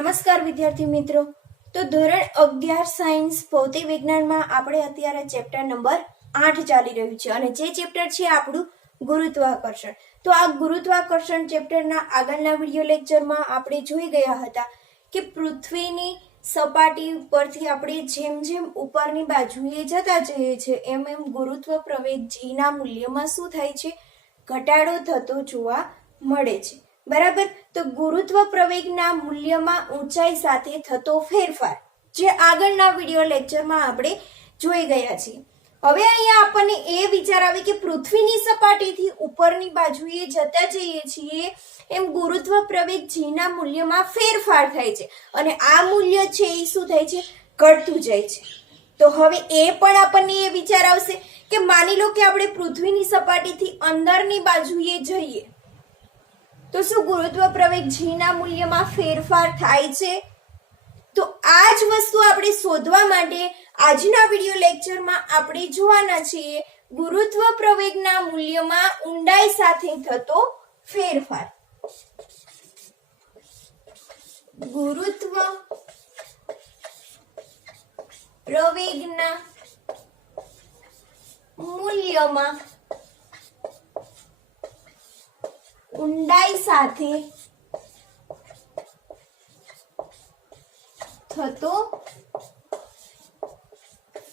નમસ્કાર વિદ્યાર્થી મિત્રો। તો ધોરણ 11 સાયન્સ ભૌતિક વિજ્ઞાનમાં આપણે અત્યારે ચેપ્ટર નંબર 8 ચાલી રહ્યું છે અને જે ચેપ્ટર છે આપણું ગુરુત્વાકર્ષણ। તો આ ગુરુત્વાકર્ષણ ચેપ્ટરના આગળના વિડિયો લેક્ચરમાં આપણે જોઈ ગયા હતા કે પૃથ્વીની સપાટી ઉપરથી આપણે જેમ જેમ ઉપરની બાજુએ જતા જઈએ છીએ એમ એમ ગુરુત્વ પ્રવેગ g ના મૂલ્યમાં શું થાય છે, ઘટાડો થતો જોવા મળે છે। બરાબર। તો ગુરુત્વ પ્રવેગના મૂલ્યમાં ઊંચાઈ સાથે થતો ફેરફાર જે આગળના વિડિયો લેક્ચરમાં આપણે જોઈ ગયા છીએ। હવે અહીંયા આપણને એ વિચાર આવે કે પૃથ્વીની સપાટીથી ઉપરની બાજુએ જતા જઈએ છીએ એમ ગુરુત્વ પ્રવેગ g ના મૂલ્યમાં ફેરફાર થાય છે અને આ મૂલ્ય છે એ શું થાય છે, ઘટતું જાય છે। તો હવે એ પણ આપણને એ વિચાર આવશે કે માની લો કે આપણે પૃથ્વીની સપાટીથી અંદરની બાજુએ જઈએ તો શું ગુરુત્વ પ્રવેગ g ના મૂલ્યમાં ફેરફાર થાય છે? તો આ જ વસ્તુ આપણે શોધવા માટે આજના વિડિયો લેક્ચરમાં આપણે જોવાના છીએ ગુરુત્વ પ્રવેગના મૂલ્યમાં ઊંડાઈ સાથે થતો ફેરફાર। ગુરુત્વ પ્રવેગના મૂલ્યમાં ઊંડાઈ સાથે થતો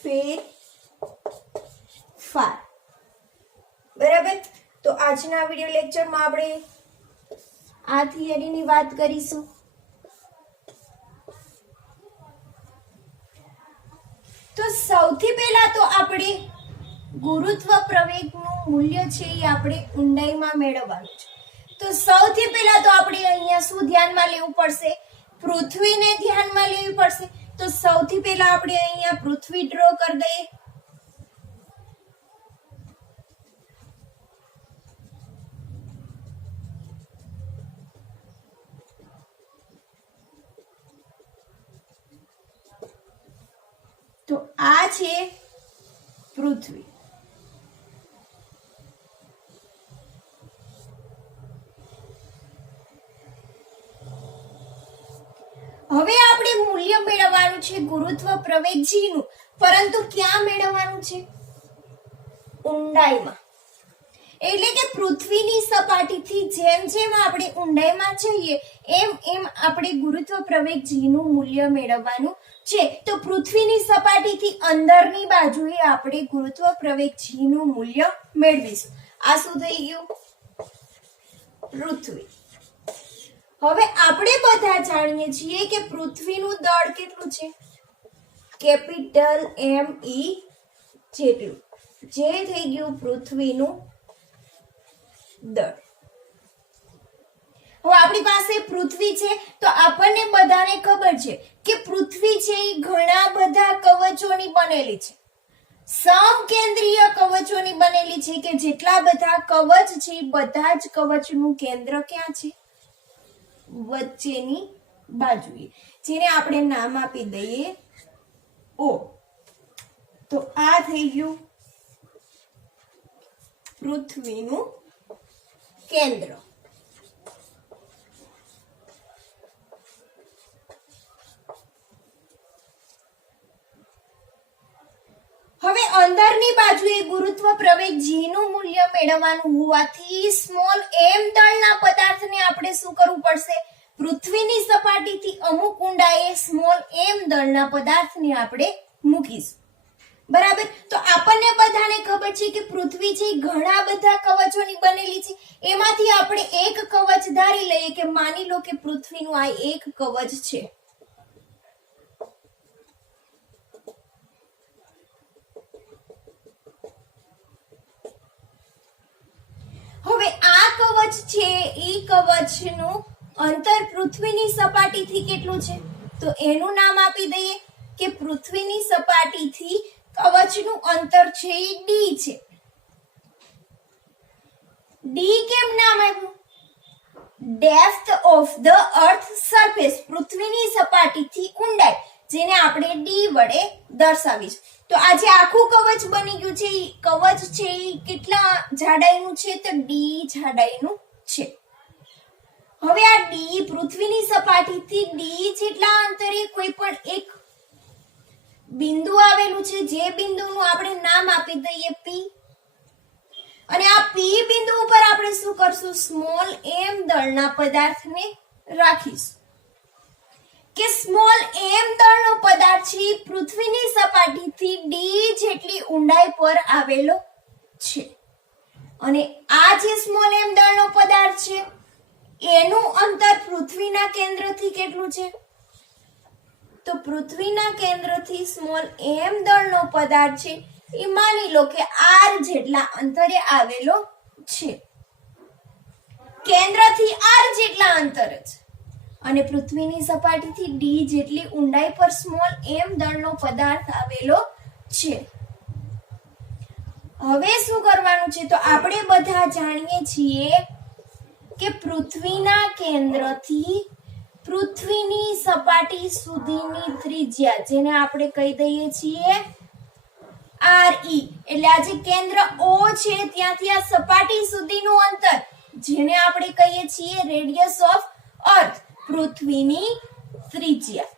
ફેરફાર। બરાબર। તો આજના વિડિયો લેક્ચરમાં આપણે આ થિયરીની વાત કરીશું। તો સૌથી પહેલા તો આપણે ગુરુત્વ પ્રવેગનું મૂલ્ય છે એ આપણે ઊંડાઈમાં મેળવવાનું છે। તો સૌથી પહેલા તો આપણે અહીંયા શું ધ્યાનમાં લેવું પડશે, પૃથ્વીને ધ્યાનમાં લેવી પડશે। તો સૌથી પહેલા આપણે અહીંયા પૃથ્વી ડ્રો કરી દઈએ। તો આ છે પૃથ્વી। હવે આપણે મૂલ્ય મેળવવાનું છે ગુરુત્વ પ્રવેગ g નું, પરંતુ ક્યાં મેળવવાનું છે? ઊંડાઈમાં। એટલે કે પૃથ્વીની સપાટીથી જેમ જેમ આપણે ઊંડાઈમાં જઈએ એમ એમ આપણે ગુરુત્વ પ્રવેગ g નું મૂલ્ય મેળવવાનું છે। તો પૃથ્વીની સપાટીથી અંદરની બાજુએ આપણે ગુરુત્વ પ્રવેગ g નું મૂલ્ય મેળવીશું। આ શું થઈ ગયું? પૃથ્વી। હવે આપણે બધા જાણીએ છીએ કે પૃથ્વીનું દળ કેટલું છે, કેપિટલ M E જેટલું, જે થઈ ગયું પૃથ્વીનું દળ। હવે આપણી પાસે પૃથ્વી છે તો આપણને બધાને ખબર છે કે પૃથ્વી છે એ ઘણા બધા કવચોની બનેલી છે, સમકેન્દ્રીય કવચોની બનેલી છે કે જેટલા બધા કવચ છે બધા જ કવચનું કેન્દ્ર ક્યાં છે? વચ્ચેની બાજુએ, જેને આપણે નામ આપી દઈએ O। તો આ થઈ ગયું પૃથ્વીનું કેન્દ્ર। હવે અંદરની બાજુએ ગુરુત્વ પ્રવેગ g નું મૂલ્ય મેળવવાનું હોવાથી સ્મોલ m દળના પદાર્થને આપણે શું કરવું પડશે? પૃથ્વીની સપાટીથી અમુક ઊંડાઈએ સ્મોલ m દળના પદાર્થને આપણે મૂકીશું। બરાબર। તો આપણને બધાને ખબર છે કે પૃથ્વી છે ઘણા બધા કવચોની બનેલી છે, એમાંથી આપણે એક કવચ ધારી લઈએ કે માની લો કે પૃથ્વીનું આ એક કવચ છે। હવે આ કવચ છે એ કવચનું અંતર પૃથ્વીની સપાટીથી કેટલું છે? તો એનું નામ આપી દઈએ કે પૃથ્વીની સપાટીથી કવચનું અંતર છે એ d છે। d કેમ નામ આપ્યું? Depth of the earth surface, પૃથ્વીની સપાટીથી ઊંડાઈ, જેને આપણે d વડે દર્શાવીશું। તો આ જે આખું કવચ બની ગયું છે એ કવચ છે એ કેટલા જાડાઈનું છે? તો d જાડાઈનું છે। હવે આ ડી પૃથ્વીની સપાટીથી ડી જેટલા અંતરે કોઈ પણ એક બિંદુ આવેલું છે, જે બિંદુનું આપણે નામ આપી દઈએ પી, અને આ પી બિંદુ ઉપર આપણે શું કરશું, સ્મોલ એમ દળના પદાર્થને રાખીશું કે સ્મોલ એમ દળનો પદાર્થ છે પૃથ્વીની સપાટીથી ડી જેટલી ઊંડાઈ પર આવેલો છે, અને આ જે સ્મોલ એમ દળનો પદાર્થ છે એનું અંતર પૃથ્વીના કેન્દ્રથી કેટલું છે, તો પૃથ્વીના કેન્દ્રથી સ્મોલ એમ દળનો પદાર્થ છે એ માની લો કે આર જેટલા અંતરે આવેલો છે, કેન્દ્રથી આર જેટલા અંતરે છે, અને પૃથ્વીની સપાટીથી ડી જેટલી ઊંડાઈ પર સ્મોલ એમ દળનો પદાર્થ આવેલો છે. હવે શું કરવાનું છે, તો આપણે બધા જાણીએ છીએ કે પૃથ્વીના કેન્દ્રથી પૃથ્વીની સપાટી સુધીની ત્રિજ્યા, જેને આપણે કહી દઈએ છીએ RE, એટલે આ જે કેન્દ્ર O છે ત્યાંથી આ સપાટી સુધીનું અંતર, જેને આપણે કહીએ છીએ રેડિયસ ઓફ અર્થ, પૃથ્વીની ત્રિજ્યા,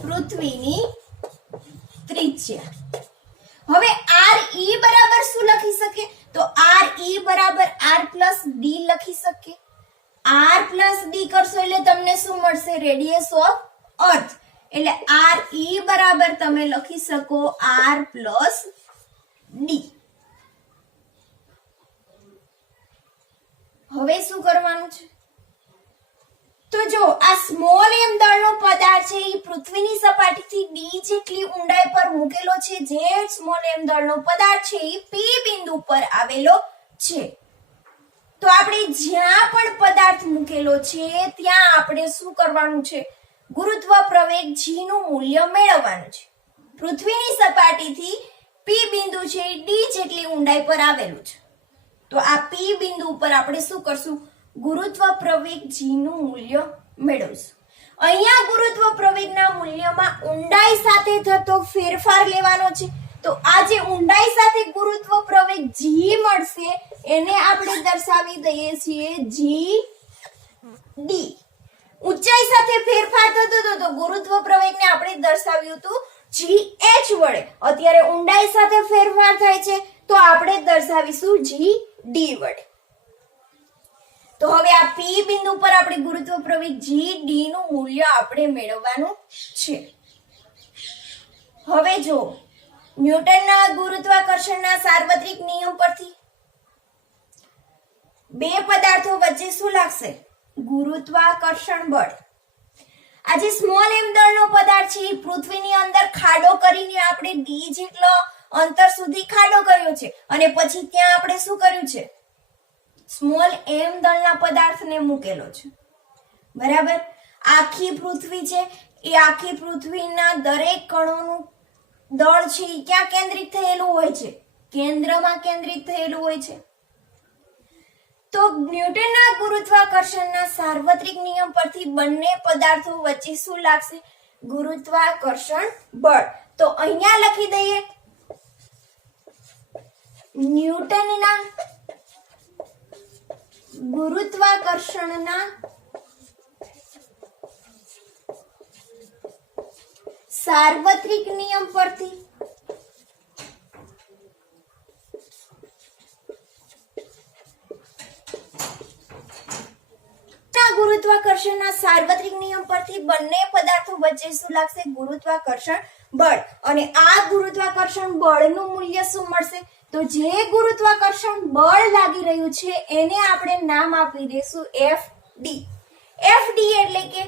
પૃથ્વીની ત્રિજ્યા. હવે RE બરાબર શું લખી શકે, તો RE બરાબર R પ્લસ ડી લખી શકે. R પ્લસ ડી કરશો એટલે તમને શું મળશે, રેડિયસ ઓફ અર્થ, એટલે RE બરાબર તમે લખી શકો R પ્લસ ડી. હવે શું કરવાનું છે, તો જો આ સ્મોલ એમ દળનો પદાર્થ છે એ પૃથ્વીની સપાટીથી ડી જેટલી ઊંડાઈ પર મૂકેલો છે, જે સ્મોલ એમ દળનો પદાર્થ છે એ પી બિંદુ પર આવેલો છે. તો આપણે જ્યાં પણ પદાર્થ મૂકેલો છે ત્યાં આપણે શું કરવાનું છે, ગુરુત્વ પ્રવેગ g નું મૂલ્ય મેળવવાનું છે. પૃથ્વીની સપાટીથી પી બિંદુ છે એ ડી જેટલી ઊંડાઈ પર આવેલું છે, તો આ પી બિંદુ ઉપર આપણે શું કરશું, ગુરુત્વ પ્રવેગ g નું મૂલ્ય મેળવશું. અહીંયા ગુરુત્વ પ્રવેગના મૂલ્યમાં ઊંડાઈ સાથે થતો ફેરફાર લેવાનો છે, તો આ જે ઊંડાઈ સાથે ગુરુત્વ પ્રવેગ g મળશે એને આપણે દર્શાવી દઈએ છીએ gd. ઊંચાઈ સાથે ફેરફાર થતો હતો તો ગુરુત્વ પ્રવેગને આપણે દર્શાવ્યું હતું gh વડે. અત્યારે ઊંડાઈ સાથે ફેરફાર થાય છે તો આપણે દર્શાવીશું gd વડે. તો હવે આ પી બિંદુ પર આપણે ગુરુત્વ પ્રવેગ gd નું મૂલ્ય આપણે મેળવવાનું છે. હવે જો ન્યૂટનના ગુરુત્વાકર્ષણના સાર્વત્રિક નિયમ પરથી બે પદાર્થો વચ્ચે શું લાગશે, ગુરુત્વાકર્ષણ બળ. આ જે સ્મોલ એમ દળનો પદાર્થ છે પૃથ્વીની અંદર ખાડો કરીને આપણે ડી જેટલો અંતર સુધી ખાડો કર્યો છે, અને પછી ત્યાં આપણે શું કર્યું છે, સ્મોલ એમ દળના પદાર્થને મૂકેલો છે, બરાબર. આખી પૃથ્વી છે એ આખી પૃથ્વીના દરેક કણોનું દળ છે એ ક્યાં કેન્દ્રિત થયેલું હોય છે, કેન્દ્રમાં કેન્દ્રિત થયેલું હોય છે. તો ન્યૂટનના ગુરુત્વાકર્ષણના સાર્વત્રિક નિયમ પરથી બંને પદાર્થો વચ્ચે શું લાગશે, ગુરુત્વાકર્ષણ બળ. તો અહીંયા લખી દઈએ ન્યૂટનના ગુરુત્વાકર્ષણના સાર્વત્રિક નિયમ પરથી ગુરુત્વાકર્ષણના સાર્વત્રિક નિયમ પરથી બંને પદાર્થો વચ્ચે શું લાગશે, ગુરુત્વાકર્ષણ બળ. અને આ ગુરુત્વાકર્ષણ બળનું મૂલ્ય શું મળશે, તો જે ગુરુત્વાકર્ષણ બળ લાગી રહ્યું છે એને આપણે નામ આપી દઈશું FD. FD એટલે કે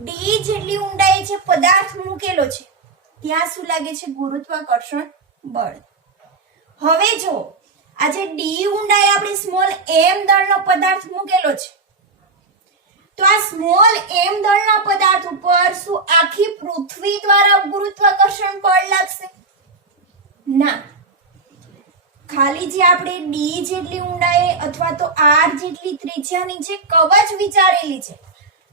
ડી જેટલી ઊંડાઈ છે પદાર્થ મૂકેલો છે ત્યાં શું લાગે છે, ગુરુત્વાકર્ષણ બળ. હવે જો આ જે ડી ઊંડાઈ આપણી સ્મોલ એમ દળનો પદાર્થ મૂકેલો છે, તો આ સ્મોલ એમ દળના પદાર્થ ઉપર શું આખી પૃથ્વી દ્વારા ગુરુત્વાકર્ષણ બળ લાગશે, ના. ખાલી જે આપણે ડી જેટલી ઊંડાઈ અથવા તો આર જેટલી ત્રિજ્યાની જે કવચ વિચારેલી છે,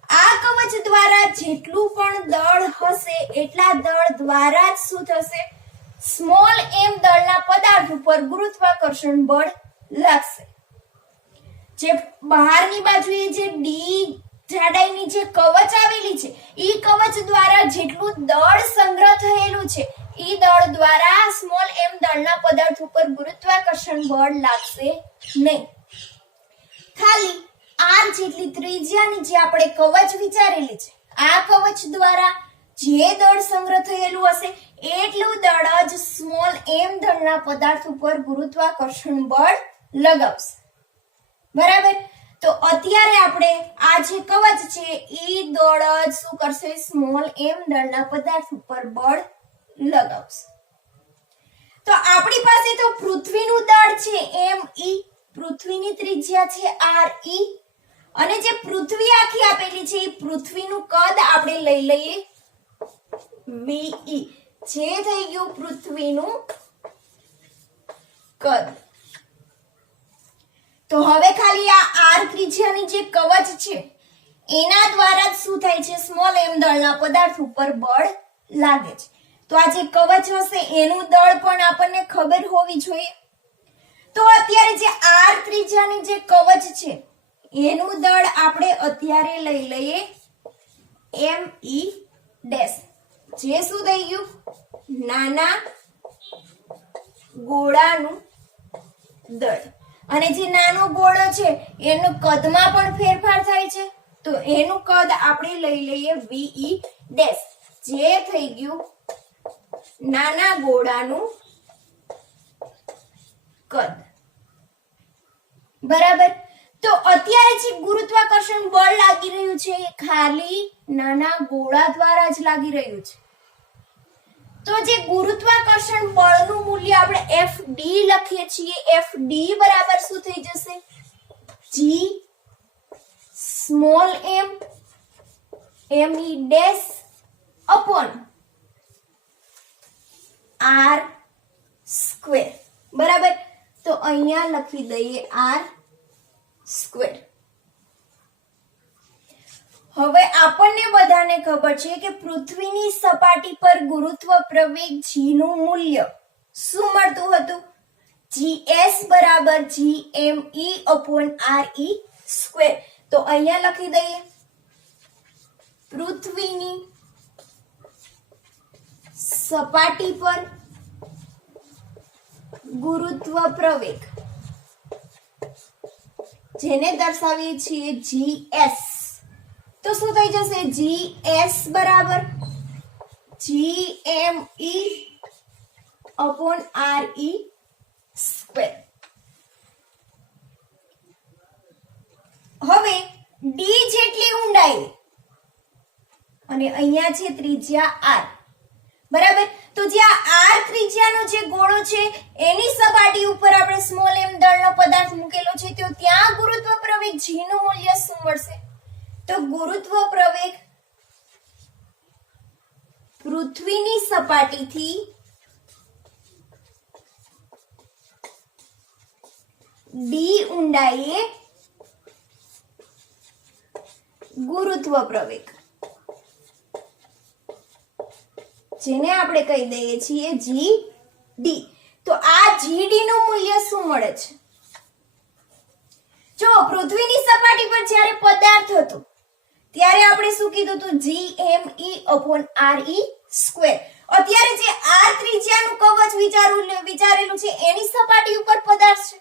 આ કવચ દ્વારા જેટલું પણ દળ હશે એટલા દળ દ્વારા જ શું થશે, સ્મોલ એમ દળના પદાર્થ ઉપર ગુરુત્વાકર્ષણ બળ લાગશે. જે બહારની બાજુએ જે ડી જાડાઈની જે કવચ આવેલી છે ઈ કવચ દ્વારા જેટલું દળ સંગ્રહ થયેલું છે ઈ દળ દ્વારા સ્મોલ એમ દળના પદાર્થ ઉપર ગુરુત્વાકર્ષણ બળ લાગશે નહીં. ખાલી આર જેટલી ત્રિજ્યાની જે આપણે કવચ વિચારેલી છે આ કવચ દ્વારા જે દળ સંગ્રહ થયેલું હશે એટલું દળ જ સ્મોલ એમ દળના પદાર્થ ઉપર ગુરુત્વાકર્ષણ બળ લગાવશે. બરાબર. તો અત્યારે આપણે આ જે કવચ છે એ દળ જ શું કરશે સ્મોલ એમ દળના પદાર્થ ઉપર બળ લગાવશે. તો આપણી પાસે તો પૃથ્વીનું દળ છે એમ ઈ, પૃથ્વીની ત્રિજ્યા છે આર ઈ, અને જે પૃથ્વી આખી આપેલી છે એ પૃથ્વીનું કદ આપણે લઈ લઈએ વી, જે થઈ ગયું પૃથ્વીનું કદ. તો હવે ખાલી આ આર ત્રિજ્યાની જે કવચ છે એના દ્વારા જ શું થાય છે સ્મોલ એમ દળના પદાર્થ ઉપર બળ લાગે છે. તો આ જે કવચ હશે એનું દળ પણ આપણને ખબર હોવી જોઈએ. તો અત્યારે જે આર ત્રિજ્યાની જે કવચ છે એનું દળ આપણે અત્યારે લઈ લઈએ એમ ઈ ડેશ, જે શું થઈ ગયું નાના ગોળાનું દળ. અને જે નાનો ગોળો છે એનું કદમાં પણ ફેરફાર થાય છે તો એનું કદ આપણે લઈ લઈએ વી ડેશ, જે થઈ ગયું નાના ગોળાનું કદ. બરાબર. તો અત્યારે જે ગુરુત્વાકર્ષણ બળ લાગી રહ્યું છે એ ખાલી નાના ગોળા દ્વારા જ લાગી રહ્યું છે. તો જે ગુરુત્વાકર્ષણ બળનું મૂલ્ય આપણે Fd લખીએ છીએ, Fd બરાબર શું થઈ જશે g small m me dash upon r square. બરાબર. તો અહીંયા લખી દઈએ r સ્ક્વેર. હવે આપણને બધાને ખબર છે કે પૃથ્વીની સપાટી પર ગુરુત્વ પ્રવેગ g નું મૂલ્ય શું મળતું હતું gs બરાબર gme અપોન re સ્ક્વેર. તો અહીંયા લખી દઈએ પૃથ્વીની સપાટી પર ગુરુત્વ પ્રવેગ જેને દર્શાવીએ છીએ gs. તો શું થઈ જશે gs બરાબર gme અપોન re સ્ક્વેર. હવે d જેટલી ઊંડાઈ અને અહીંયા છે ત્રિજ્યા r. બરાબર. તો જે આ r ત્રિજ્યાનો જે ગોળો છે એની સપાટી ઉપર આપણે સ્મોલ એમ દળનો પદાર્થ મૂકેલો છે તો ત્યાં ગુરુત્વ પ્રવેગ g નું મૂલ્ય શું મળશે તો ગુરુત્વ પ્રવેગ પૃથ્વીની સપાટીથી d ઊંડાઈએ ગુરુત્વ પ્રવેગ જેને આપણે કહી દઈએ છીએ GD. તો આ GD નું મૂલ્ય શું મળે છે જો પૃથ્વીની સપાટી પર જ્યારે પદાર્થ હતો ત્યારે આપણે શું કીધું હતું gme અપોન re સ્ક્વેર. અત્યારે જે r ત્રિજ્યાનું કવચ વિચારેલું છે એની સપાટી ઉપર પદાર્થ છે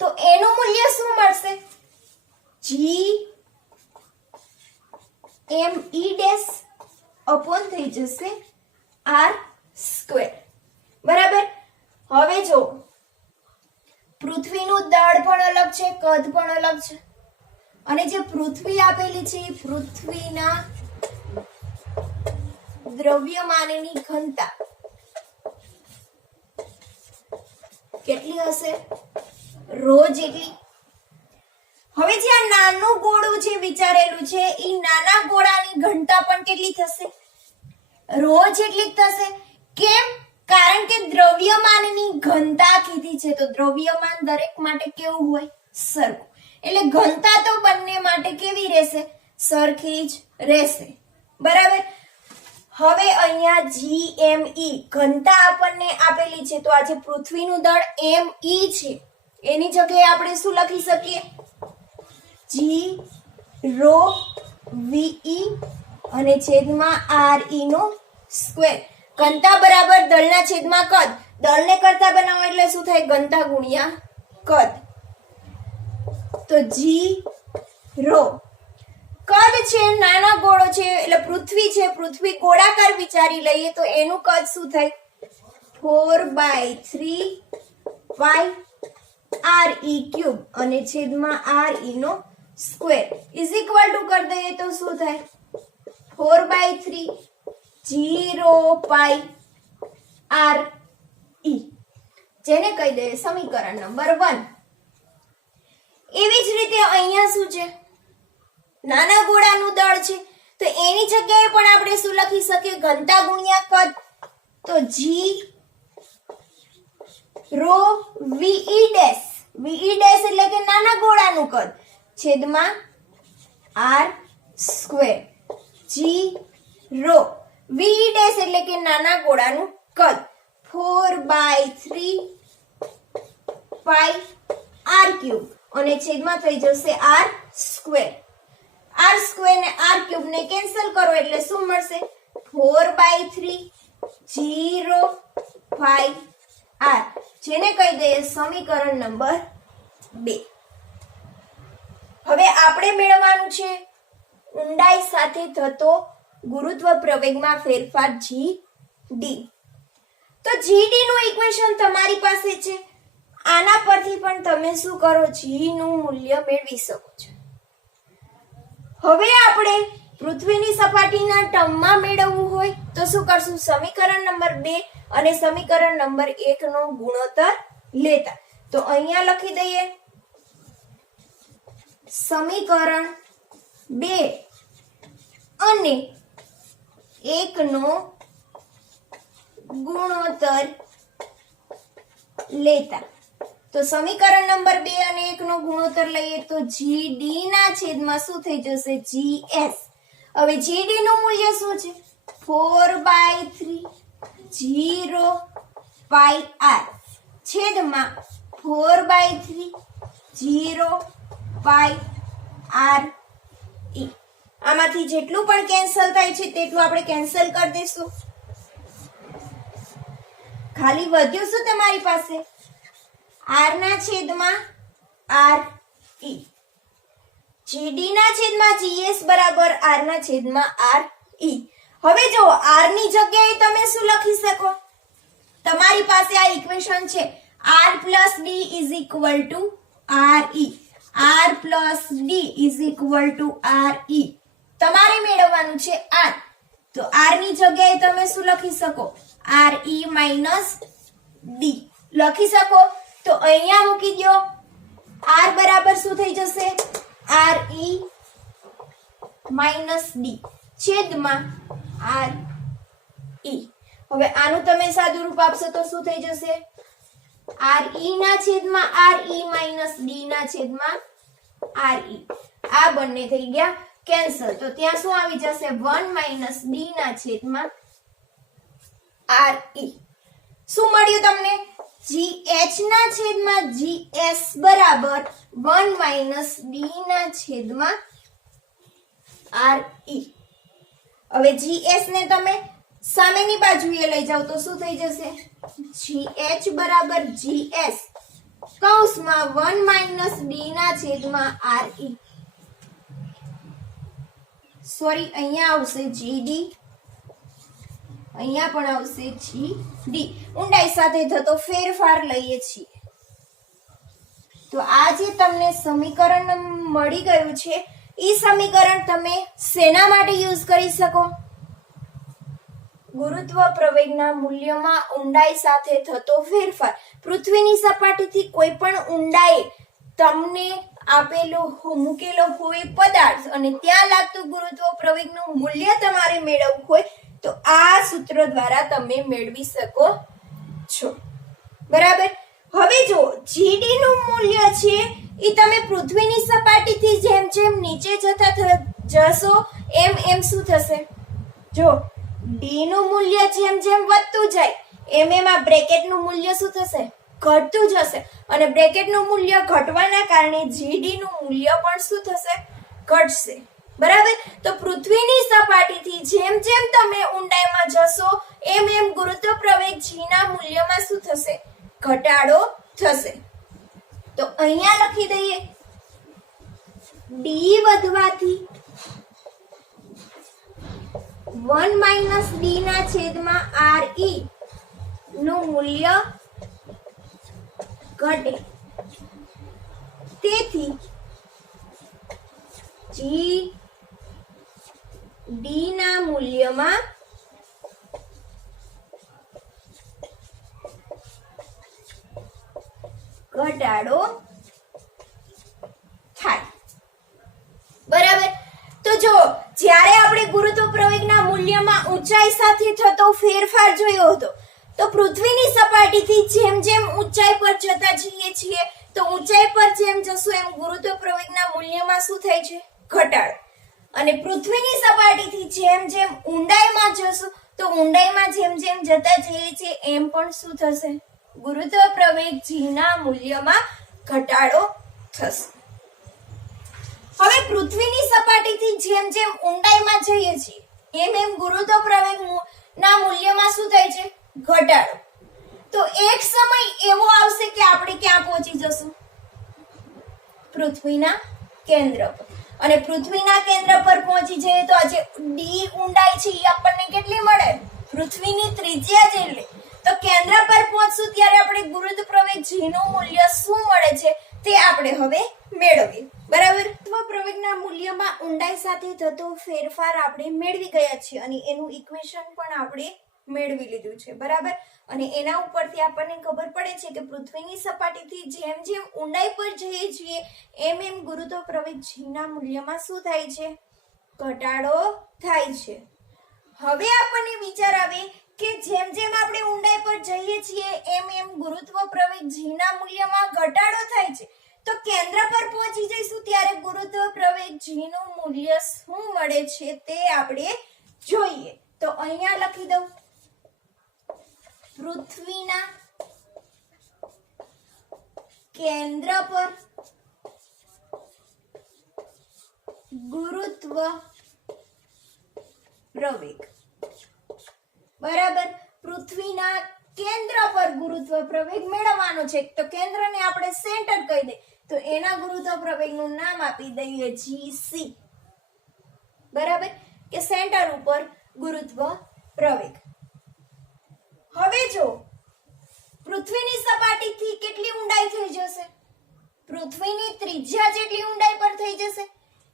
તો એનું મૂલ્ય શું મળશે gme ડેશ અપોન થઈ જશે r સ્ક્વેર. બરાબર. હવે જો પૃથ્વીનું દળ પણ અલગ છે, કદ પણ અલગ છે, અને જે પૃથ્વી આપેલી છે એ પૃથ્વીના દ્રવ્યમાનની ઘનતા કેટલી હશે ρ જેટલી. હવે જે આ નાનું ગોળું જે વિચારેલું છે એ નાના ગોળાની ઘનતા પણ કેટલી થશે ρ જેટલી થશે. કેમ? કારણ કે દ્રવ્યમાનની ઘનતા કીધી છે તો દ્રવ્યમાન દરેક માટે કેવું હોય સરખું, એટલે ઘનતા તો બંને માટે કેવી રહેશે સરખી જ રહેશે. બરાબર. હવે અહીંયા gme ઘનતા આપણને આપેલી છે તો આ જે પૃથ્વીનું દળ me છે એની જગ્યાએ આપણે શું લખી શકીએ? જી રો વીઈ અને છેદમાં આર ઈ નો સ્ક્વેર. ઘનતા બરાબર દળના છેદમાં કદ. દળને કરતા બનાવો એટલે શું થાય? ઘનતા ગુણ્યા કદ. તો જી રો કદ છે નાના ગોળો છે એટલે પૃથ્વી છે, પૃથ્વી ગોળાકાર વિચારી લઈએ તો એનું કદ શું થાય? 4/3 પાઈ આર ઈ ક્યુબ અને છેદમાં આર ઈ નો સ્ક્વેર ઇઝ ઇક્વલ ટુ કરી દઈએ તો શું થાય? 4/3 0 પાઈ આર ઈ, જેને કહી દઈએ સમીકરણ નંબર 1. એવી જ રીતે અહીંયા શું છે? નાના ગોળાનું દળ છે તો એની જગ્યાએ પણ આપણે શું લખી શકીએ? ઘનતા ગુણ્યા કદ. તો G rho V dash. V dash એટલે કે નાના ગોળાનું કદ છેદમાં R square. G rho V dash એટલે કે નાના ગોળાનું કદ 4/3 પાઈ આર ક્યુબ અને છેદમાં થઈ જશે આર સ્ક્વેર. આર સ્ક્વેર ને આર ક્યુબ ને કેન્સલ કરો એટલે શું મળશે? 4/3 0 પાઈ આર, જેને કહી દઈએ સમીકરણ નંબર 2. હવે આપણે મેળવવાનું છે ઊંડાઈ સાથે થતો ગુરુત્વ પ્રવેગમાં ફેરફાર જી. તો જી નું ઇક્વેશન તમારી પાસે છે. આના પરથી પણ તમે શું કરો? જી નું મૂલ્ય મેળવી શકો છો. હવે આપણે પૃથ્વીની સપાટીના ટર્મમાં મેળવવું હોય તો શું કરશું? સમીકરણ નંબર 2 અને સમીકરણ નંબર 1 નો ગુણોત્તર લેતા. તો અહીંયા લખી દઈએ સમીકરણ 2 અને 1 નો ગુણોત્તર લેતા. તો સમીકરણ નંબર 2 અને 1 નો ગુણોત્તર લઈએ તો જીડી ના છેદમાં શું થઈ જશે? જીએસ. હવે જીડી નું મૂલ્ય શું છે? 4/3 0 પાઈ આર છેદમાં 4/3 0 પાઈ આર ઈ. આમાંથી જેટલું પણ કેન્સલ થાય છે તેટલું આપણે કેન્સલ કરી દઈશું. ખાલી વધ્યું શું તમારી પાસે? આર ના છેદમાં આર ઈ. જીડી ના છેદમાં જીએસ બરાબર આર ના છેદમાં આર ઈ. હવે જો આર ની જગ્યાએ તમે શું લખી શકો? તમારી પાસે આ ઇક્વેશન છે r plus d is equal to re. r plus d is equal to re. તમારે મેળવવાનું છે r. તો r ની જગ્યાએ તમે શું લખી શકો? re minus d લખી શકો. તો અહીંયા મૂકી દો. r બરાબર શું થઈ જશે? re minus d છેદમાં re. હવે આનું તમે સાદું રૂપ આપશો તો શું થઈ જશે? re ના છેદમાં re minus d ના છેદમાં re. આ બંને થઈ ગયા કેન્સલ. તો ત્યાં શું આવી જશે? 1 minus d ના છેદમાં re. શું મળ્યું તમને? gh ના છેદમાં gs બરાબર 1 minus d ના છેદમાં re. હવે gs ને તમે સામેની બાજુએ લઈ જાવ તો શું થઈ જશે? gh બરાબર gs કૌંસમાં 1 minus d ના છેદમાં re. સોરી, અહીંયા આવશે gd, અહીંયા પણ આવશે gd. ઊંડાઈ સાથે થતો ફેરફાર લઈએ છીએ. તો આ જે તમને સમીકરણ મળી ગયું છે એ સમીકરણ તમે શેના માટે યુઝ કરી શકો? ગુરુત્વ પ્રવેગના મૂલ્યમાં ઊંડાઈ સાથે થતો ફેરફાર. પૃથ્વીની સપાટીથી કોઈ પણ ઊંડાઈ તમને આપેલો મૂકેલો હોય પદાર્થ અને ત્યાં લાગતું ગુરુત્વ પ્રવેગનું મૂલ્ય તમારે મેળવવું હોય તો આ સૂત્ર દ્વારા તમે મેળવી શકો છો. બરાબર. હવે જો જીડી નું મૂલ્ય છે એ તમે પૃથ્વીની સપાટીથી જેમ જેમ નીચે જતા જશો એમ એમ શું થશે? જો ડી નું મૂલ્ય જેમ જેમ વધતું જાય એમ એમ આ બ્રેકેટ નું મૂલ્ય શું થશે? ઘટતું જશે અને બ્રેકેટનું મૂલ્ય ઘટવાના કારણે જીડી નું મૂલ્ય પણ શું થશે? ઘટશે. બરાબર. તો પૃથ્વીની સપાટીથી જેમ જેમ તમે ઊંડાઈમાં જશો એમ એમ ગુરુત્વ પ્રવેગ g ના મૂલ્યમાં શું થશે? ઘટાડો થશે. તો અહીંયા લખી દઈએ d વધવાથી 1 - d ના છેદમાં re નું મૂલ્ય ઘટે. તેથી g d ના મૂલ્યમાં ઘટાડો થાય. બરાબર. તો જો જ્યારે આપણે ગુરુત્વ પ્રવેગના મૂલ્યમાં ઊંચાઈ સાથે થતો ફેરફાર જોયો હતો તો પૃથ્વીની સપાટીથી જેમ જેમ ઊંચાઈ પર જતા જઈએ છીએ તો ઊંચાઈ પર જેમ જશું એમ ગુરુત્વ પ્રવેગના મૂલ્યમાં શું થાય છે? ઘટાડો. અને પૃથ્વીની સપાટીથી જેમ જેમ ઊંડાઈમાં જશું તો ઊંડાઈમાં જેમ જેમ જતા જઈએ છીએ એમ પણ શું થશે? ગુરુત્વ પ્રવેગ g ના મૂલ્યમાં ઘટાડો થશે. હવે પૃથ્વીની સપાટીથી જેમ જેમ ઊંડાઈમાં જઈએ છીએ એમ એમ ગુરુત્વ પ્રવેગ ના મૂલ્યમાં શું થાય છે? ઘટાડો. તો એક સમય એવો આવશે કે આપણે ક્યાં પહોંચી જશું? પૃથ્વીના કેન્દ્ર પર. અને પૃથ્વીના કેન્દ્ર પર પહોંચી જઈએ તો આજે ડી ઊંડાઈ છે એ આપણને કેટલી મળે? પૃથ્વીની ત્રિજ્યા જેટલી. તો કેન્દ્ર પર પહોંચશું ત્યારે આપણે ગુરુત્વ પ્રવેગ g નું મૂલ્ય શું મળે છે તે આપણે હવે મેળવીએ. બરાબર. ગુરુત્વ પ્રવેગના મૂલ્યમાં ઊંડાઈ સાથે થતો ફેરફાર આપણે મેળવી ગયા છીએ અને એનું ઇક્વેશન પણ આપણે મેળવી લીધું છે. બરાબર. અને એના ઉપરથી આપણને ખબર પડે છે કે પૃથ્વીની સપાટીથી જેમ જેમ ઊંડાઈ પર જઈએ છીએ એમ એમ ગુરુત્વ પ્રવેગ g ના મૂલ્યમાં શું થાય છે? ઘટાડો થાય છે. હવે આપણને વિચાર આવે કે જેમ જેમ આપણે ઊંડાઈ પર જઈએ છીએ એમ એમ ગુરુત્વ પ્રવેગ g ના મૂલ્યમાં ઘટાડો થાય છે તો કેન્દ્ર પર પહોંચી જઈશું ત્યારે ગુરુત્વ પ્રવેગ g નું મૂલ્ય શું મળે છે તે આપણે જોઈએ. તો અહીંયા લખી દઉં પૃથ્વીના કેન્દ્ર પર ગુરુત્વ પ્રવેગ. બરાબર. પૃથ્વીના કેન્દ્ર પર ગુરુત્વ પ્રવેગ મેળવવાનો છે તો કેન્દ્રને આપણે સેન્ટર કહી દઈએ તો એના ગુરુત્વ પ્રવેગનું નામ આપી દઈએ gc. બરાબર. કે સેન્ટર ઉપર ગુરુત્વ પ્રવેગ. હવે જો પૃથ્વીની સપાટીથી કેટલી ઊંડાઈ થઈ જશે? પૃથ્વીની ત્રિજ્યા જેટલી ઊંડાઈ પર થઈ જશે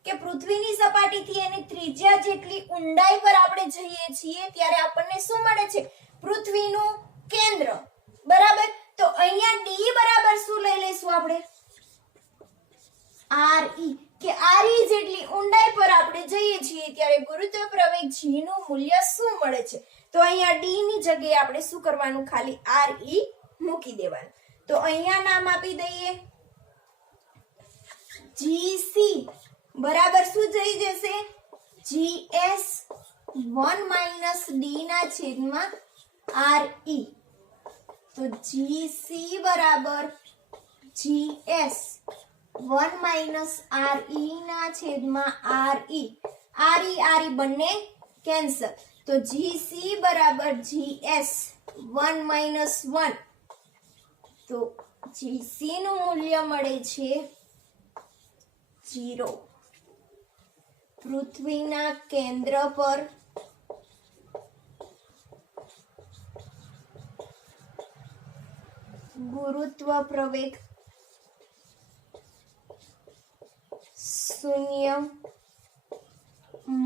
કે પૃથ્વીની સપાટીથી એની ત્રિજ્યા જેટલી ઊંડાઈ પર આપણે જઈએ છીએ ત્યારે આપણને શું મળે છે? પૃથ્વીનું કેન્દ્ર. બરાબર. તો અહીંયા d બરાબર શું લઈ લઈશું આપણે? re. કે re જેટલી ઊંડાઈ પર આપણે જઈએ છીએ ત્યારે ગુરુત્વ પ્રવેગ g નું મૂલ્ય શું મળે છે? તો અહીંયા d ની જગ્યાએ આપણે શું કરવાનું? ખાલી re મૂકી દેવાનું. તો અહીંયા નામ આપી દઈએ gc બરાબર શું થઈ જશે? gs 1 - d ના છેદમાં re. તો gc બરાબર gs 1 - re ના છેદમાં re. re બંને કેન્સલ. તો gc બરાબર gs 1 - 1. તો gc નું મૂલ્ય મળે છે 0. પૃથ્વીના કેન્દ્ર પર ગુરુત્વ પ્રવેગ 0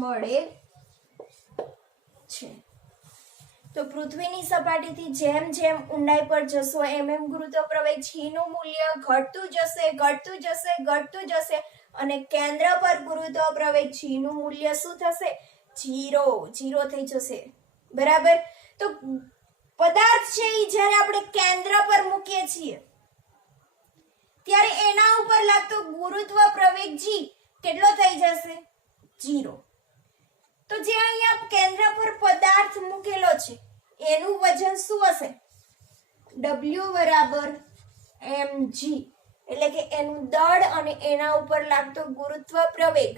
મળે છે. તો પૃથ્વીની સપાટીથી જેમ જેમ ઊંડાઈ પર જશો એમ એમ ગુરુત્વ પ્રવેગ g નું મૂલ્ય ઘટતું જશે અને કેન્દ્ર પર ગુરુત્વ પ્રવેગ g નું મૂલ્ય શું થશે? 0 થઈ જશે. બરાબર. તો પદાર્થ છે એ જ્યારે આપણે કેન્દ્ર પર મૂકીએ છીએ ત્યારે એના ઉપર લાગતો ગુરુત્વ પ્રવેગ g કેટલો થઈ જશે? 0. તો જે અહીંયા કેન્દ્ર પર પદાર્થ મૂકેલો છે એનું વજન શું હશે? W બરાબર mg એટલે કે એનું દળ અને એના ઉપર લાગતો ગુરુત્વ પ્રવેગ.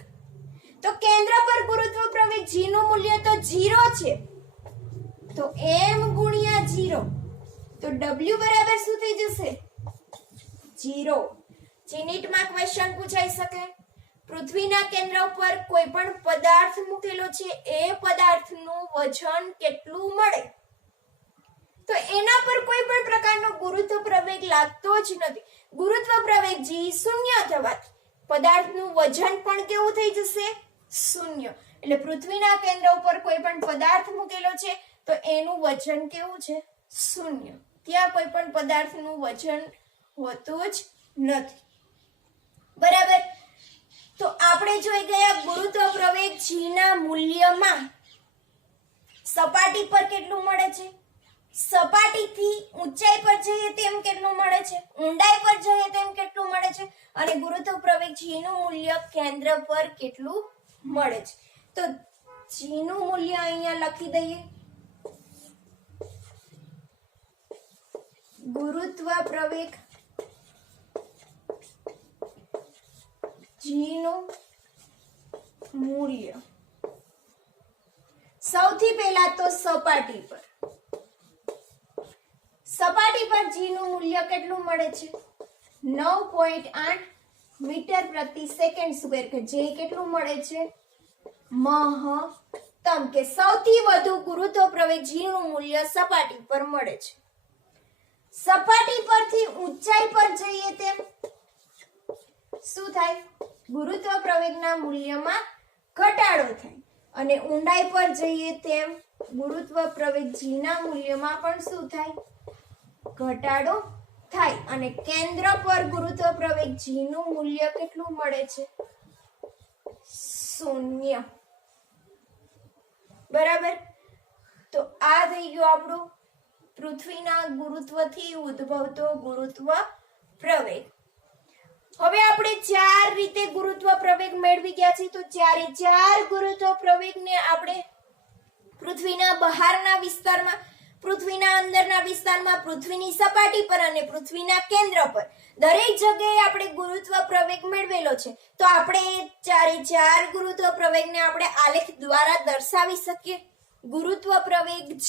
તો કેન્દ્ર પર ગુરુત્વ પ્રવેગ g નું મૂલ્ય તો 0 છે, તો m ગુણ્યા 0, તો w બરાબર શું થઈ જશે? 0. જીનીટમાં ક્વેશ્ચન પૂછાઈ શકે, પૃથ્વીના કેન્દ્ર પર કોઈ પણ પદાર્થ મૂકેલો છે, એ પદાર્થનું વજન કેટલું મળે? તો એના પર કોઈ પણ પ્રકારનો ગુરુત્વ પ્રવેગ લાગતો જ નથી. ગુરુત્વ પ્રવેગ g શૂન્ય થવાથી પદાર્થનું વજન પણ કેવું થઈ જશે? શૂન્ય. એટલે પૃથ્વીના કેન્દ્ર ઉપર કોઈ પણ પદાર્થ મૂકેલો છે તો એનું વજન કેવું છે? શૂન્ય. ત્યાં કોઈ પણ પદાર્થનું વજન હોતું જ નથી. બરાબર. તો આપણે જોઈ ગયા ગુરુત્વ પ્રવેગ g ના મૂલ્યમાં સપાટી પર કેટલું મળે છે, સપાટીથી ઊંચાઈ પર જઈએ તેમ કેટલું મળે છે, ઊંડાઈ પર જઈએ તેમ કેટલું મળે છે, અને ગુરુત્વ પ્રવેગ g નું મૂલ્ય કેન્દ્ર પર કેટલું મળે છે. તો g નું મૂલ્ય અહીંયા લખી દઈએ. ગુરુત્વ પ્રવેગ g નું મૂલ્ય સૌથી પહેલા તો સપાટી પર g નું મૂલ્ય કેટલું મળે છે? 9.8 મીટર પ્રતિ સેકન્ડ સ્ક્વેર, કે જે કેટલું મળે છે? મહત્તમ, કે સૌથી વધુ ગુરુત્વ પ્રવેગ g નું મૂલ્ય સપાટી પર મળે છે. સપાટી પરથી ઊંચાઈ પર જઈએ તેમ શું થાય? ગુરુત્વ પ્રવેગના મૂલ્યમાં ઘટાડો થાય, અને ઊંડાઈ પર જઈએ તેમ ગુરુત્વ પ્રવેગ g ના મૂલ્યમાં પણ શું થાય? ઘટાડો થાય. અને કેન્દ્ર પર ગુરુત્વ પ્રવેગ g નું મૂલ્ય કેટલું મળે છે? શૂન્ય. બરાબર. તો આ થઈ ગયું આપણું પૃથ્વીના ગુરુત્વથી ઉદ્ભવતો ગુરુત્વ પ્રવેગ. હવે આપણે 4 રીતે ગુરુત્વ પ્રવેગ મેળવી ગયા છે. તો ચારે 4 ગુરુત્વ પ્રવેગને આપણે પૃથ્વીના બહારના વિસ્તારમાં, પૃથ્વીના અંદરના વિસ્તારમાં, પૃથ્વીની સપાટી પર અને પૃથ્વીના કેન્દ્ર પર દરેક જગ્યાએ આપણે ગુરુત્વ પ્રવેગ મેળવેલો છે. તો આપણે ચારે 4 ગુરુત્વ પ્રવેગને આપણે આલેખ દ્વારા દર્શાવી શકીએ. ગુરુત્વ પ્રવેગ g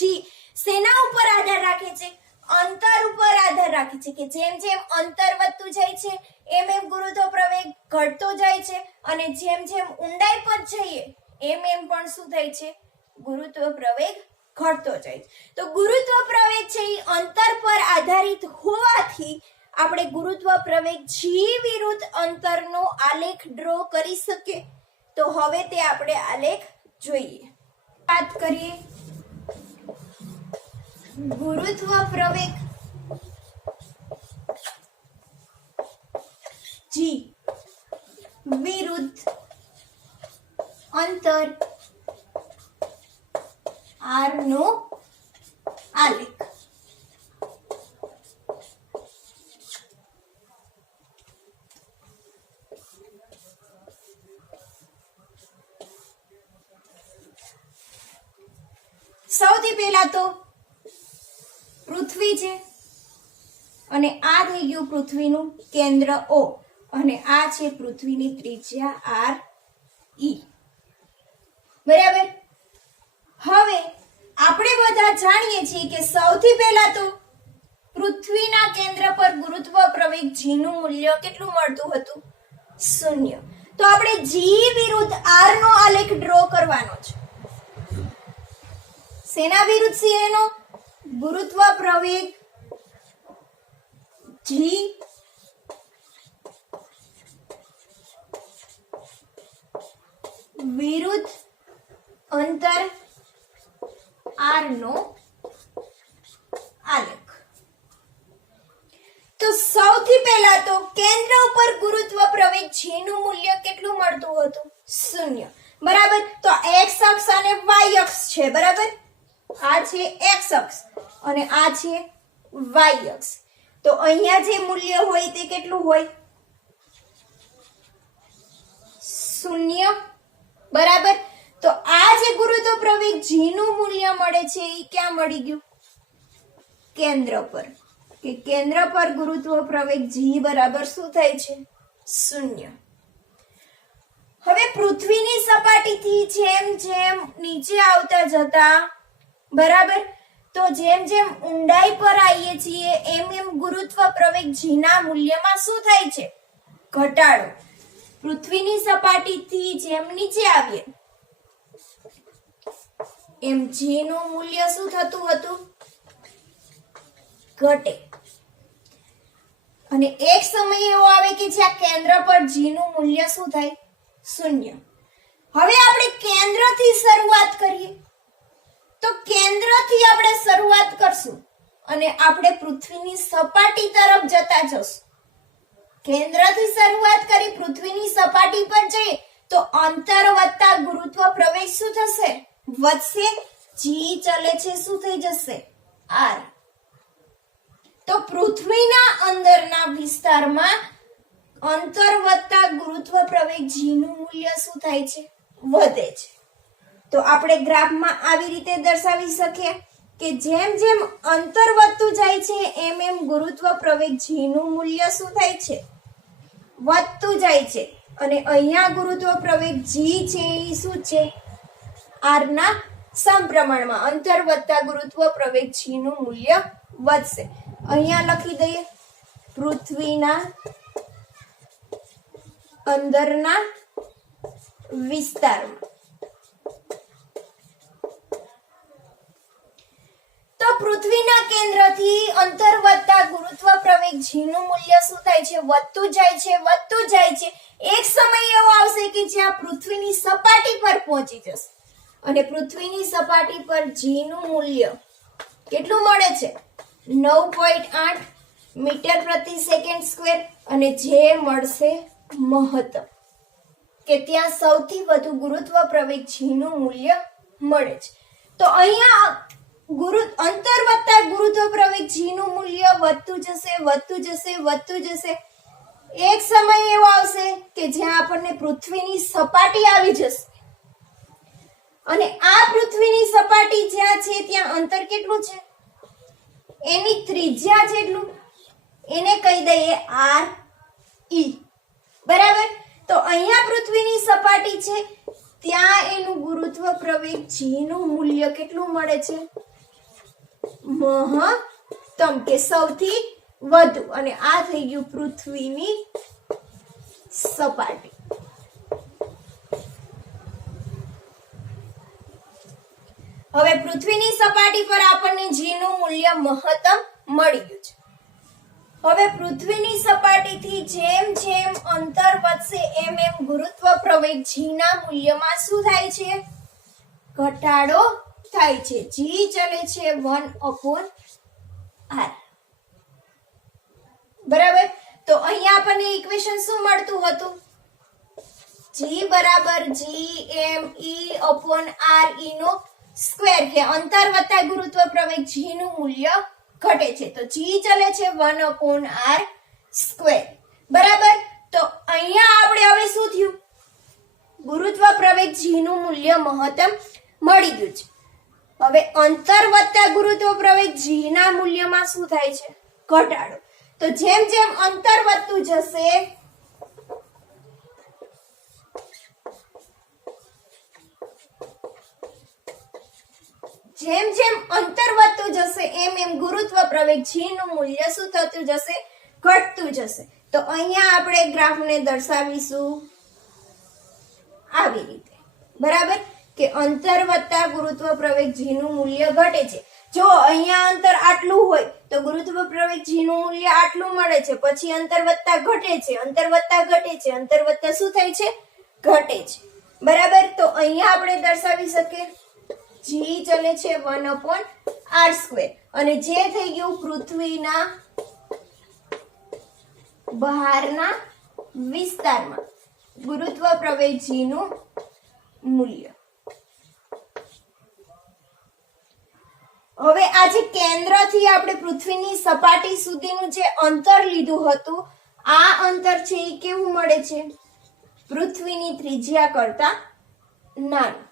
શેના ઉપર આધાર રાખે છે? અંતર ઉપર આધાર રાખે છે, કે જેમ જેમ અંતર વધતું જાય છે એમ એમ ગુરુત્વ પ્રવેગ ઘટતો જાય છે, અને જેમ જેમ ઊંડાઈ પર જઈએ એમ એમ પણ શું થાય છે? ગુરુત્વ પ્રવેગ ઘટતો જાય છે. તો ગુરુત્વ પ્રવેગ છે એ અંતર પર આધારિત હોવાથી આપણે ગુરુત્વ પ્રવેગ g વિરુદ્ધ અંતરનો આલેખ ડ્રો કરી શકીએ. તો હવે તે આપણે આલેખ જોઈએ. વાત કરીએ ગુરુત્વ પ્રવેગ g વિરુદ્ધ અંતર r નો આલેખ. સૌથી પહેલા તો પૃથ્વી છે, અને આ થઈ ગયું પૃથ્વીનું કેન્દ્ર O, અને આ છે પૃથ્વીની ત્રિજ્યા r e. બરાબર. હવે આપણે બધા જાણીએ છીએ કે સૌથી પહેલા તો પૃથ્વીના કેન્દ્ર પર ગુરુત્વ પ્રવેગ g નું મૂલ્ય કેટલું મળતું હતું? શૂન્ય. તો આપણે g વિરુદ્ધ r નો આલેખ ડ્રો કરવાનો છે. સેના વિરુદ્ધ છે એનો? ગુરુત્વ પ્રવેગ g વિરુદ્ધ અંતર r નો આલેખ. તો સૌથી પહેલા તો કેન્દ્ર ઉપર ગુરુત્વ પ્રવેગ g નું મૂલ્ય કેટલું મળતું હતું? શૂન્ય. બરાબર. તો x અક્ષ અને y અક્ષ છે. બરાબર. આ છે x અક્ષ અને આ છે y અક્ષ. તો અહીંયા જે મૂલ્ય હોય તે કેટલું હોય? શૂન્ય. બરાબર. તો આ જે ગુરુત્વ પ્રવેગ g નું મૂલ્ય મળે છે એ ક્યાં મળી ગયું? કેન્દ્ર પર. કે કેન્દ્ર પર ગુરુત્વ પ્રવેગ જી બરાબર શું થાય છે? 0. હવે પૃથ્વીની સપાટીથી જેમ જેમ નીચે આવતા જતા, બરાબર, તો જેમ જેમ ઊંડાઈ પર આવીએ છીએ એમ એમ ગુરુત્વ પ્રવેગ જી ના મૂલ્યમાં શું થાય છે? ઘટાડો. પૃથ્વીની સપાટીથી જેમ નીચે આવીએ એમ જી નું મૂલ્ય શું થતું હતું? ઘટે. અને એક સમય એવો આવે કે જ્યાં કેન્દ્ર પર જી નું મૂલ્ય શું થાય? 0. હવે આપણે કેન્દ્રથી શરૂઆત કરીએ, તો કેન્દ્રથી આપણે શરૂઆત કરશું અને આપણે પૃથ્વીની સપાટી તરફ જતા જશું. કેન્દ્રથી શરૂઆત કરી પૃથ્વીની સપાટી પર જઈએ તો અંતર વધતા ગુરુત્વ પ્રવેગ શું થશે? વધશે. જી ચલે છે શું થઈ જશે? આર. તો પૃથ્વીના અંદરના વિસ્તારમાં અંતર વધતા ગુરુત્વ પ્રવેગ જી નું મૂલ્ય શું થાય છે? વધે છે. તો આપણે ગ્રાફમાં આવી રીતે દર્શાવી શકીએ કે જેમ જેમ અંતર વધતું જાય છે એમ એમ ગુરુત્વ પ્રવેગ જી નું મૂલ્ય શું થાય છે? વધતું જાય છે. અને અહીંયા ગુરુત્વ પ્રવેગ જી છે એ શું છે? આર ના સમપ્રમાણમાં. અંતર વધતા ગુરુત્વ પ્રવેગ જી નું મૂલ્ય વધશે. અહીંયા લખી દઈએ પૃથ્વીના અંદરના વિસ્તારમાં. તો પૃથ્વીના કેન્દ્રથી અંતર વધતા ગુરુત્વ પ્રવેગ જી નું મૂલ્ય શું થાય છે? વધતું જાય છે, વધતું જાય છે. એક સમય એવો આવશે કે જ્યાં પૃથ્વીની સપાટી પર પહોંચી જશે અને પૃથ્વીની સપાટી પર જી નું મૂલ્ય કેટલું મળે છે? 9.8 મીટર પ્રતિ સેકન્ડ સ્ક્વેર. અને જે મળશે મહત્તમ, કે ત્યાં સૌથી વધુ ગુરુત્વ પ્રવેગ જી નું મૂલ્ય મળે છે. તો અહીંયા અંતર વધતા ગુરુત્વ પ્રવેગ જી નું મૂલ્ય વધતું જશે, વધતું જશે, વધતું જશે. એક સમય એવો આવશે કે જ્યાં આપણને પૃથ્વીની સપાટી આવી જશે અને આ પૃથ્વીની સપાટી જ્યાં છે ત્યાં અંતર કેટલું છે? એની ત્રિજ્યા જેટલું. એને કહી દઈએ આર ઈ. બરાબર. તો અહીંયા પૃથ્વીની સપાટી છે ત્યાં એનું ગુરુત્વ પ્રવેગ જી નું મૂલ્ય કેટલું મળે છે? મહત્તમ, કે સૌથી વધુ. અને આ થઈ ગયું પૃથ્વીની સપાટી. હવે પૃથ્વીની સપાટી પર આપણને જી નું મૂલ્ય મહત્તમ મળી ગયું છે. હવે પૃથ્વીની સપાટીથી જેમ જેમ અંતર વધશે એમ એમ ગુરુત્વ પ્રવેગ જી ના મૂલ્યમાં શું થાય છે? ઘટાડો થાય છે. જી ચલે છે 1/r. બરાબર. તો અહીંયા આપણને ઇક્વેશન શું મળતું હતું? જી બરાબર GmE/r નો સ્ક્વેર, કે અંતર વધતા ગુરુત્વ પ્રવેગ જી નું મૂલ્ય ઘટે છે. તો જી ચલે છે 1/r સ્ક્વેર. બરાબર. તો અહીંયા આપણે હવે શું થયું? ગુરુત્વ પ્રવેગ જી નું મૂલ્ય મહત્તમ મળી ગયું છે. હવે અંતર વધતા ગુરુત્વ પ્રવેગ જી ના મૂલ્યમાં શું થાય છે? ઘટાડો. તો જેમ જેમ અંતર વધતું જશે એમ એમ ગુરુત્વ પ્રવેગ જી નું મૂલ્ય શું થતું જશે? ઘટતું જશે. તો અહીંયા આપણે ગ્રાફને દર્શાવીશું આવી રીતે. બરાબર. કે અંતર વધતા ગુરુત્વ પ્રવેગ જી નું મૂલ્ય ઘટે છે. જો અહીંયા અંતર આટલું હોય તો ગુરુત્વ પ્રવેગ જી નું મૂલ્ય આટલું મળે છે. પછી અંતર વધતા ઘટે છે, અંતર વધતા ઘટે છે, અંતર વધતા શું થાય છે? ઘટે છે. બરાબર. તો અહીંયા આપણે દર્શાવી શકીએ જી ચલે છે 1/r સ્ક્વેર. અને જે થઈ ગયું પૃથ્વીના બહારના વિસ્તારમાં ગુરુત્વ પ્રવેગ જી નું મૂલ્ય. હવે આ જે કેન્દ્રથી આપણે પૃથ્વીની સપાટી સુધીનું જે અંતર લીધું હતું, આ અંતર છે એ કેવું મળે છે? પૃથ્વીની ત્રિજ્યા કરતા નાનું.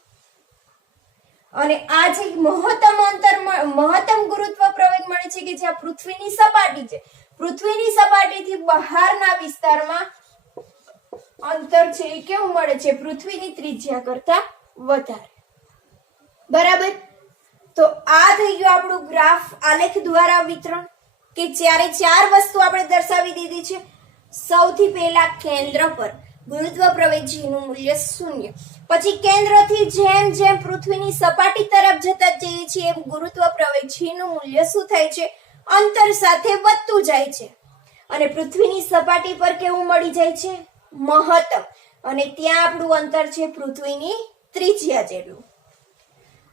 અને આ જે મહત્તમ ગુરુત્વ પ્રવેગ મળે છે કે જ્યાં પૃથ્વીની સપાટી છે, પૃથ્વીની સપાટીથી બહારના વિસ્તારમાં અંતર છે એ કેવું મળે છે? પૃથ્વીની ત્રિજ્યા કરતા વધારે. બરાબર. તો આ થઈ ગયું આપણું ગ્રાફ આલેખ દ્વારા વિતરણ, કે જ્યારે ચાર વસ્તુ આપણે દર્શાવી દીધી છે. સૌથી પહેલા કેન્દ્ર પર ગુરુત્વ પ્રવેગ g નું મૂલ્ય 0. પછી કેન્દ્રથી જેમ જેમ પૃથ્વીની સપાટી તરફ જતા જઈએ છીએ એમ ગુરુત્વ પ્રવેગ g નું મૂલ્ય શું થાય છે? અંતર સાથે વધતું જાય છે. અને પૃથ્વીની સપાટી પર કેવું મળી જાય છે? મહત્તમ. અને ત્યાં આપણું અંતર છે પૃથ્વીની ત્રિજ્યા જેટલું.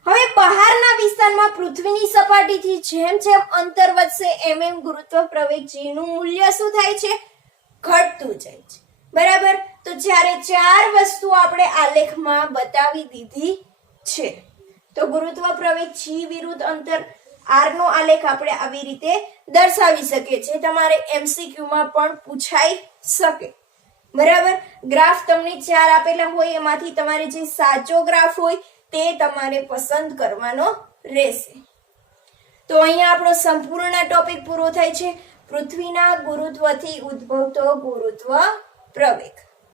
હવે બહારના વિસ્તારમાં પૃથ્વીની સપાટીથી જેમ જેમ અંતર વધશે એમ એમ ગુરુત્વ પ્રવેગ g નું મૂલ્ય શું થાય છે? ઘટતું જાય છે. બરાબર. તો જ્યારે ચાર વસ્તુ આપણે આલેખમાં બતાવી દીધી છે તો ગુરુત્વ પ્રવેગ g વિરુદ્ધ અંતર r નો આલેખ આપણે આવી રીતે દર્શાવી શકીએ છીએ. તમારે MCQ માં પણ પૂછાઈ શકે. બરાબર. ગ્રાફ તમને ચાર આપેલા હોય એમાંથી તમારે જે સાચો ગ્રાફ હોય તે તમારે પસંદ કરવાનો રહેશે. તો અહીંયા આપણો સંપૂર્ણ ટોપિક પૂરો થાય છે. પૃથ્વીના ગુરુત્વથી ઉદ્ભવતો ગુરુત્વ પ્રવેગ.